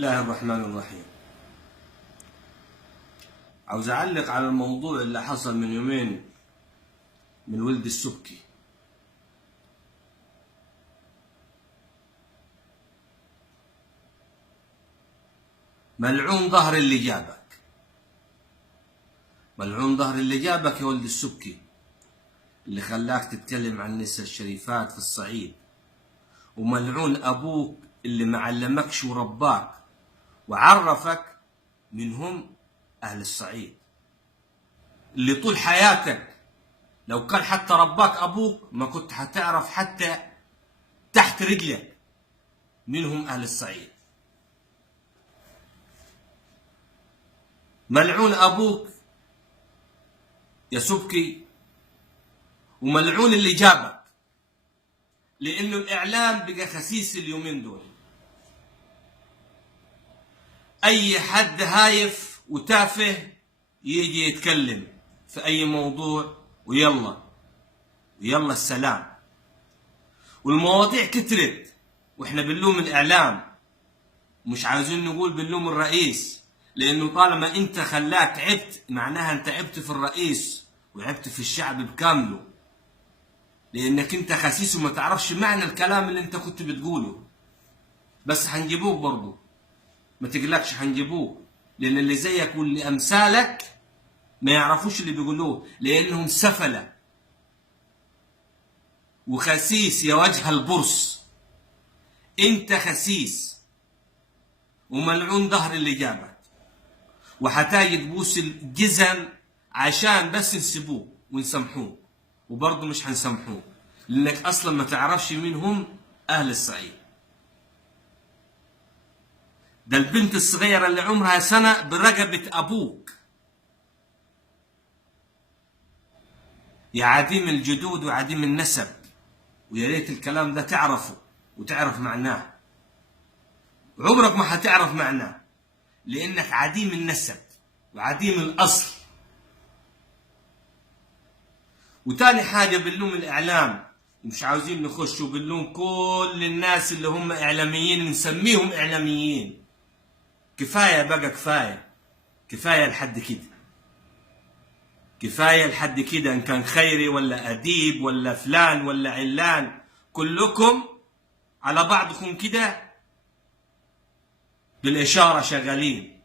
الله الرحمن الرحيم. عاوز أعلق على الموضوع اللي حصل من يومين من ولد السبكي. ملعون ظهر اللي جابك، ملعون ظهر اللي جابك يا ولد السبكي، اللي خلاك تتكلم عن النساء الشريفات في الصعيد، وملعون أبوك اللي معلمكش ورباك وعرفك من هم أهل الصعيد، اللي طول حياتك لو كان حتى رباك أبوك ما كنت هتعرف حتى تحت رجلك منهم أهل الصعيد. ملعون أبوك يا سبكي، وملعون اللي جابك، لأنه الإعلام بقى خسيس اليومين دول. أي حد هايف وتافه يجي يتكلم في أي موضوع ويلا السلام. والمواضيع كترت وإحنا بنلوم الإعلام، مش عايزين نقول بنلوم الرئيس، لأنه طالما أنت خلاك تعبت معناها أنت عبت في الرئيس وعبت في الشعب بكامله، لأنك أنت خسيس وما تعرفش معنى الكلام اللي أنت كنت بتقوله. بس هنجيبوك برضو، ما تقلقش هنجيبوك، لأن اللي زيك واللي أمثالك ما يعرفوش اللي بيقولوه، لأنهم سفلة وخسيس يا وجه البرص. أنت خسيس وملعون ظهر اللي جابك، وحتاج تبوس الجزم عشان بس نسيبوه ونسامحوه، وبرضه مش هنسامحوه لأنك أصلا ما تعرفش مين هم أهل الصعيد. ده البنت الصغيرة اللي عمرها سنة برقبة أبوك، يا عديم الجدود وعديم النسب، ويا ريت الكلام ده تعرفه وتعرف معناه. عمرك ما هتعرف معناه لأنك عديم النسب وعديم الأصل. وتاني حاجة بنلوم الإعلام، مش عاوزين نخش وبنلوم كل الناس اللي هم إعلاميين، نسميهم إعلاميين. كفاية بقى، كفاية لحد كده، كفاية لحد كده. إن كان خيري ولا أديب ولا فلان ولا علان، كلكم على بعضكم كده بالإشارة شغالين.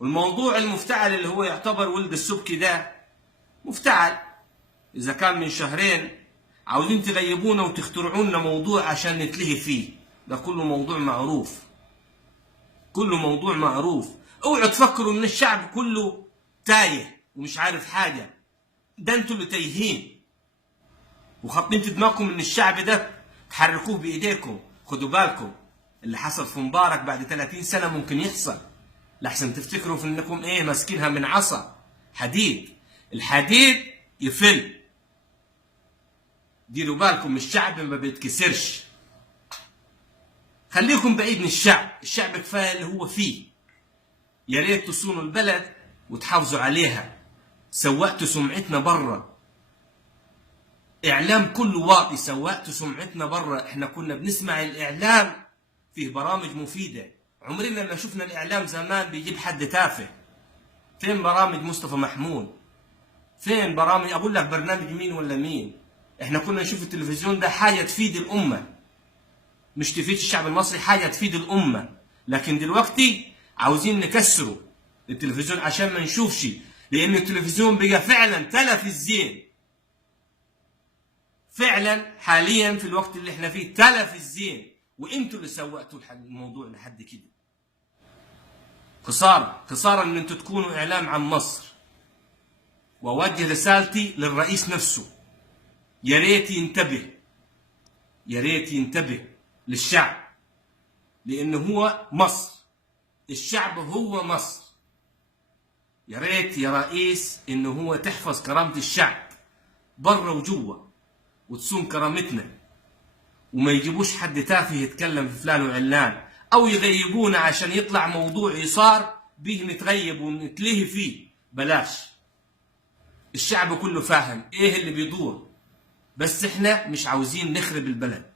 والموضوع المفتعل اللي هو يعتبر ولد السبكي ده مفتعل، إذا كان من شهرين عاوزين تغيبونا وتخترعوا لنا موضوع عشان نتلهي فيه، ده كله موضوع معروف، كله موضوع معروف. اوعوا تفكروا ان الشعب كله تايه ومش عارف حاجة، ده انتوا اللي تايهين وخاطين في دماغكم ان الشعب ده تحركوه بايديكم. خدوا بالكم اللي حصل في مبارك بعد 30 سنة ممكن يحصل، لحسن تفتكروا في انكم ايه ماسكينها من عصا حديد، الحديد يفل. ديروا بالكم الشعب ما بيتكسرش، خليكم بعيد من الشعب كفايه اللي هو فيه. يا ريت تصونوا البلد وتحافظوا عليها. سوقتوا سمعتنا برا، اعلام كله واطي، سوقتوا سمعتنا برا. احنا كنا بنسمع الاعلام فيه برامج مفيده، عمرنا ما شفنا الاعلام زمان بيجيب حد تافه. فين برامج مصطفى محمود؟ فين برامج اقول لك برنامج مين ولا مين؟ احنا كنا نشوف التلفزيون ده حاجه تفيد الامه، مش تفيد الشعب المصري، حاجه تفيد الامه. لكن دلوقتي عاوزين نكسروا التلفزيون عشان ما نشوفش، لان التلفزيون بقى فعلا تلف الزين، فعلا حاليا في الوقت اللي احنا فيه تلف الزين، وانتوا اللي سوقتوا الموضوع لحد كده. خساره ان انتوا تكونوا اعلام عن مصر. واوجه رسالتي للرئيس نفسه، يا ريت ينتبه، يا ريت ينتبه للشعب، لأنه هو مصر، الشعب هو مصر. يا ريت يا رئيس إنه هو تحفظ كرامة الشعب برا وجوا، وتصون كرامتنا، وما يجيبوش حد تافه يتكلم في فلان وعلان، أو يغيبونا عشان يطلع موضوع يصار به نتغيب ونتلهي فيه. بلاش، الشعب كله فاهم إيه اللي بيدور، بس إحنا مش عاوزين نخرب البلد.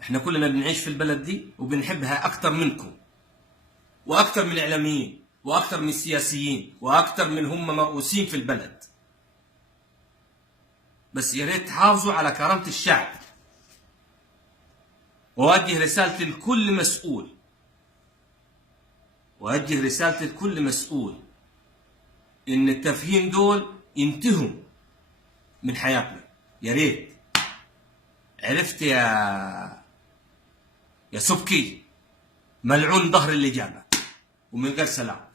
احنا كلنا بنعيش في البلد دي وبنحبها اكثر منكم، واكثر من الاعلاميين، واكثر من السياسيين، واكثر من هم مرؤوسين في البلد. بس يا ريت تحافظوا على كرامة الشعب. وأوجه رسالتي لكل مسؤول، وأوجه رسالتي لكل مسؤول إن التفهيم دول ينتهوا من حياتنا. يا ريت. عرفت يا سبكي؟ ملعون ظهر اللي جابك، ومن غير سلام.